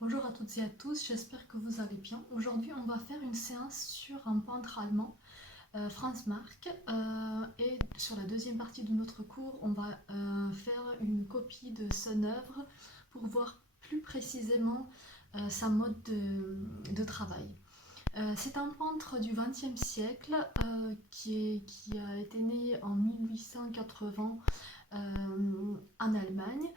Bonjour à toutes et à tous, j'espère que vous allez bien. Aujourd'hui, on va faire une séance sur un peintre allemand, Franz Marc. Et sur la deuxième partie de notre cours, on va faire une copie de son œuvre pour voir plus précisément sa mode de travail. C'est un peintre du XXe siècle qui a été né en 1880 en Allemagne,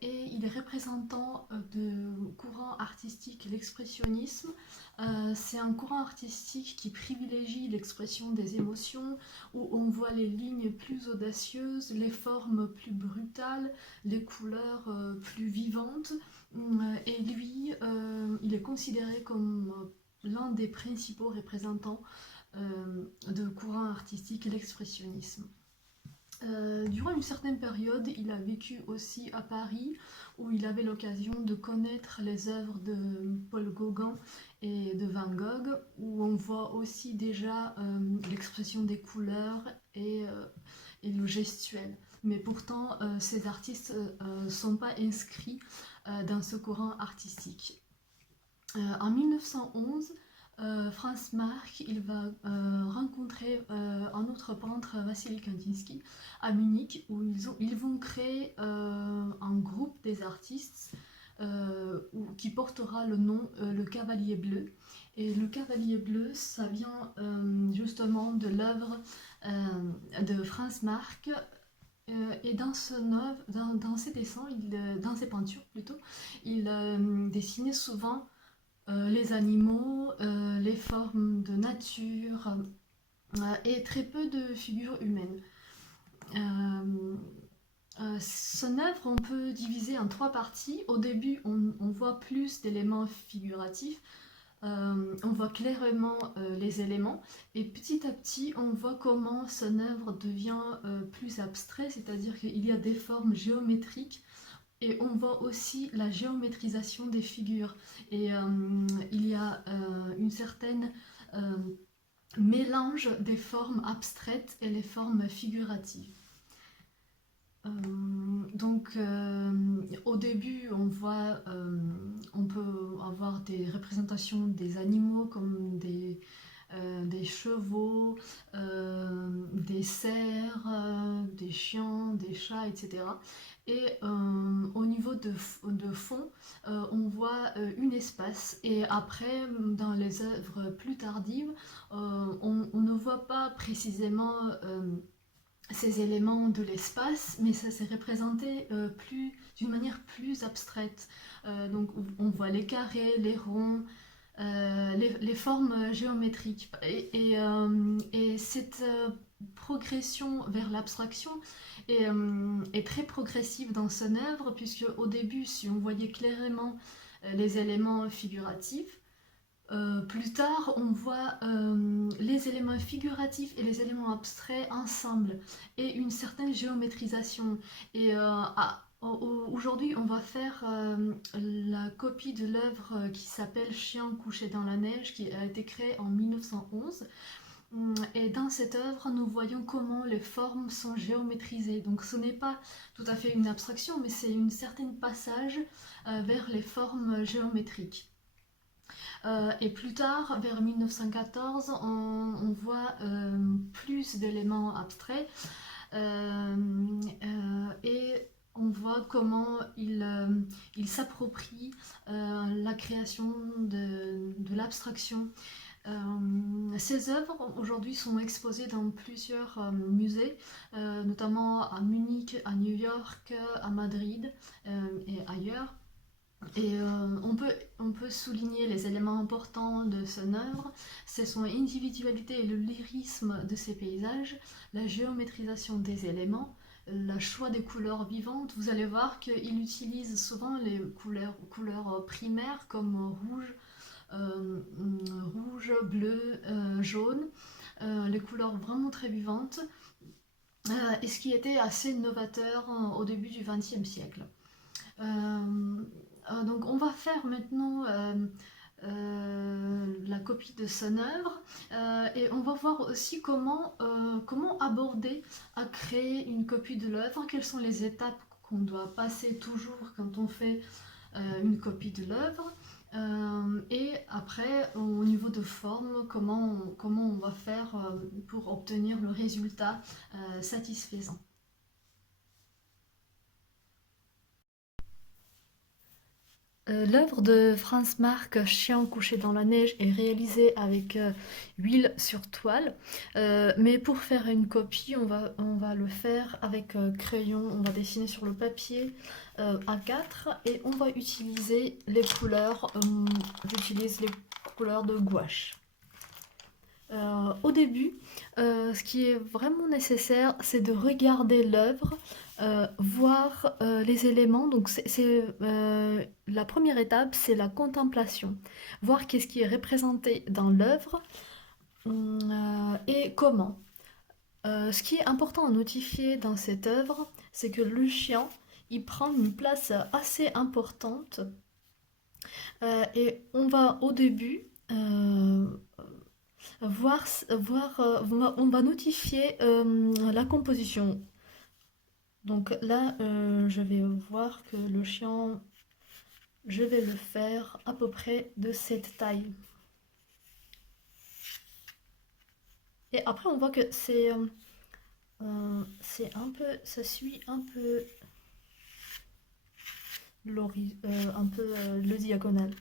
et il est représentant de courant artistique l'expressionnisme. C'est un courant artistique qui privilégie l'expression des émotions, où on voit les lignes plus audacieuses, les formes plus brutales, les couleurs plus vivantes. Et lui, il est considéré comme l'un des principaux représentants de courant artistique l'expressionnisme. Durant une certaine période, il a vécu aussi à Paris, où il avait l'occasion de connaître les œuvres de Paul Gauguin et de Van Gogh, où on voit aussi déjà l'expression des couleurs et le gestuel. Mais pourtant, ces artistes ne sont pas inscrits dans ce courant artistique. En 1911, Franz Marc il va rencontrer un autre peintre, Vassili Kandinsky, à Munich, où ils vont créer un groupe des artistes qui portera le nom Le Cavalier Bleu. Et le Cavalier Bleu, ça vient justement de l'œuvre de Franz Marc. Et dans ses dessins, dans ses peintures plutôt, il dessinait souvent les animaux, les formes de nature et très peu de figures humaines. Son œuvre, on peut diviser en trois parties. Au début, on voit plus d'éléments figuratifs. On voit clairement les éléments, et petit à petit on voit comment son œuvre devient plus abstrait, c'est-à-dire qu'il y a des formes géométriques. Et on voit aussi la géométrisation des figures. Et il y a une certaine mélange des formes abstraites et les formes figuratives. Au début, on peut avoir des représentations des animaux comme des chevaux, des cerfs, des chiens, des chats, etc. Et au niveau de fond, on voit une espace. Et après, dans les œuvres plus tardives, on ne voit pas précisément ces éléments de l'espace, mais ça s'est représenté d'une manière plus abstraite. Donc on voit les carrés, les ronds, les formes géométriques. Et cette progression vers l'abstraction est très progressive dans son œuvre, puisque au début, si on voyait clairement les éléments figuratifs, plus tard, on voit les éléments figuratifs et les éléments abstraits ensemble, et une certaine géométrisation. Et aujourd'hui, on va faire la copie de l'œuvre qui s'appelle Chien couché dans la neige, qui a été créée en 1911. Et dans cette œuvre, nous voyons comment les formes sont géométrisées. Donc ce n'est pas tout à fait une abstraction, mais c'est un certain passage vers les formes géométriques. Et plus tard, vers 1914, on voit plus d'éléments abstraits, et on voit comment il s'approprie la création de l'abstraction. Ces œuvres aujourd'hui sont exposées dans plusieurs musées, notamment à Munich, à New York, à Madrid et ailleurs. Et on peut souligner les éléments importants de son œuvre, c'est son individualité et le lyrisme de ses paysages, la géométrisation des éléments, le choix des couleurs vivantes. Vous allez voir qu'il utilise souvent les couleurs primaires comme rouge, bleu, jaune, les couleurs vraiment très vivantes, et ce qui était assez novateur au début du XXe siècle. Donc on va faire maintenant la copie de son œuvre, et on va voir aussi comment aborder à créer une copie de l'œuvre, quelles sont les étapes qu'on doit passer toujours quand on fait une copie de l'œuvre. Et après, au niveau de forme, comment on va faire pour obtenir le résultat satisfaisant. L'œuvre de Franz Marc, Chien couché dans la neige, est réalisée avec huile sur toile. Mais pour faire une copie, on va le faire avec crayon. On va dessiner sur le papier A4 et on va utiliser les couleurs. J'utilise les couleurs de gouache. Au début, ce qui est vraiment nécessaire, c'est de regarder l'œuvre, voir les éléments. Donc, la première étape, c'est la contemplation. Voir qu'est-ce qui est représenté dans l'œuvre et comment. Ce qui est important à notifier dans cette œuvre, c'est que le chien, il prend une place assez importante. Et on va au début on va notifier la composition. Donc là, je vais voir que le chien, je vais le faire à peu près de cette taille. Et après, on voit que c'est un peu, ça suit un peu le diagonal.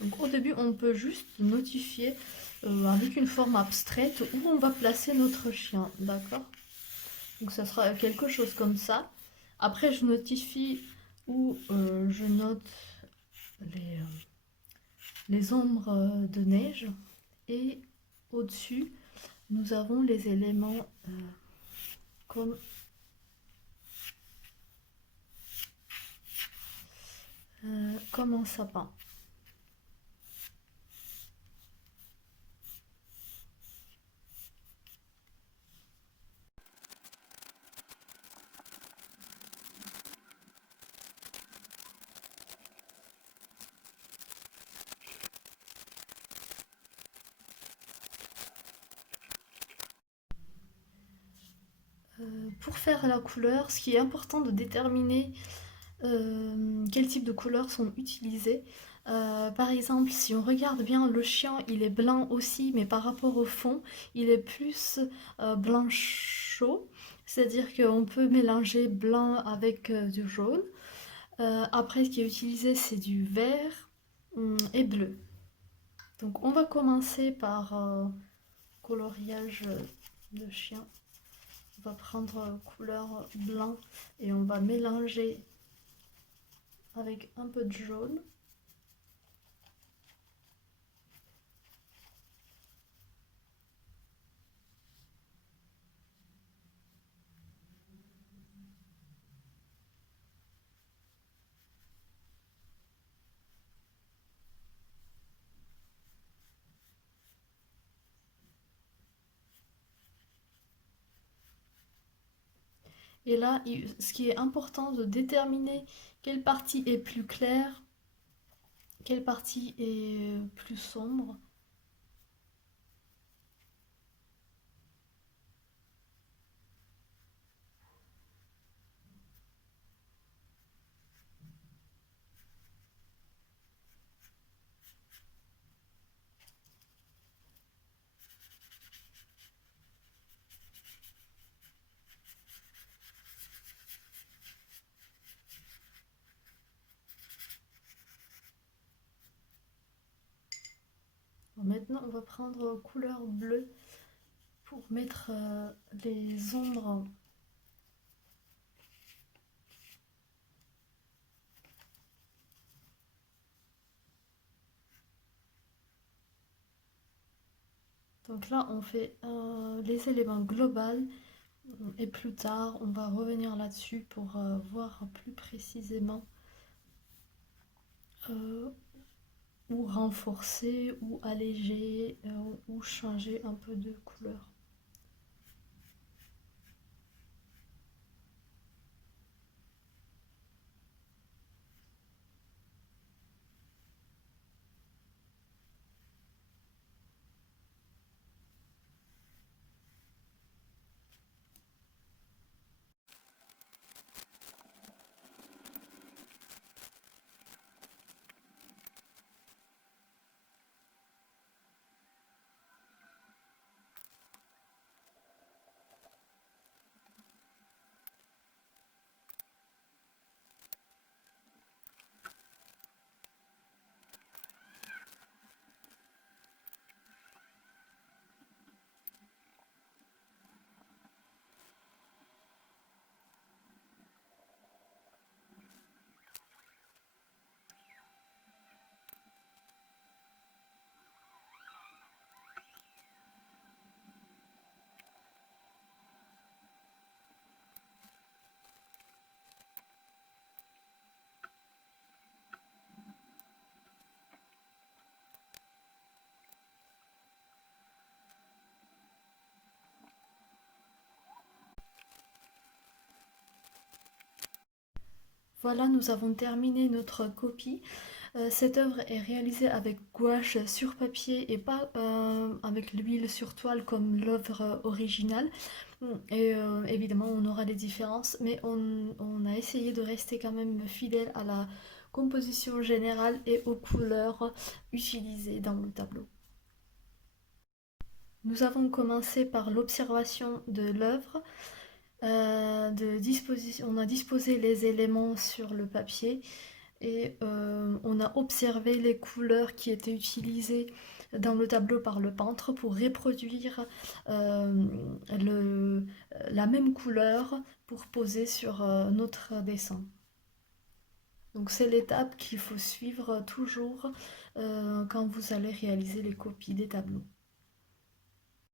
Donc au début, on peut juste notifier avec une forme abstraite où on va placer notre chien, d'accord? Donc ça sera quelque chose comme ça. Après, je notifie ou je note les ombres de neige. Et au-dessus, nous avons les éléments comme un sapin. Pour faire la couleur, ce qui est important de déterminer quel type de couleurs sont utilisées. Par exemple, si on regarde bien, le chien, il est blanc aussi, mais par rapport au fond, il est plus blanc chaud. C'est-à-dire qu'on peut mélanger blanc avec du jaune. Après, ce qui est utilisé, c'est du vert et bleu. Donc, on va commencer par coloriage de chien. On va prendre couleur blanc et on va mélanger avec un peu de jaune. Et là, ce qui est important de déterminer quelle partie est plus claire, quelle partie est plus sombre. Maintenant, on va prendre couleur bleue pour mettre les ombres. Donc là, on fait les éléments globaux et plus tard, on va revenir là-dessus pour voir plus précisément ou renforcer ou alléger ou changer un peu de couleur. Voilà, nous avons terminé notre copie. Cette œuvre est réalisée avec gouache sur papier et pas avec l'huile sur toile comme l'œuvre originale. Et évidemment, on aura des différences, mais on a essayé de rester quand même fidèle à la composition générale et aux couleurs utilisées dans le tableau. Nous avons commencé par l'observation de l'œuvre. On a disposé les éléments sur le papier et on a observé les couleurs qui étaient utilisées dans le tableau par le peintre pour reproduire euh, le- la même couleur pour poser sur notre dessin. Donc c'est l'étape qu'il faut suivre toujours quand vous allez réaliser les copies des tableaux.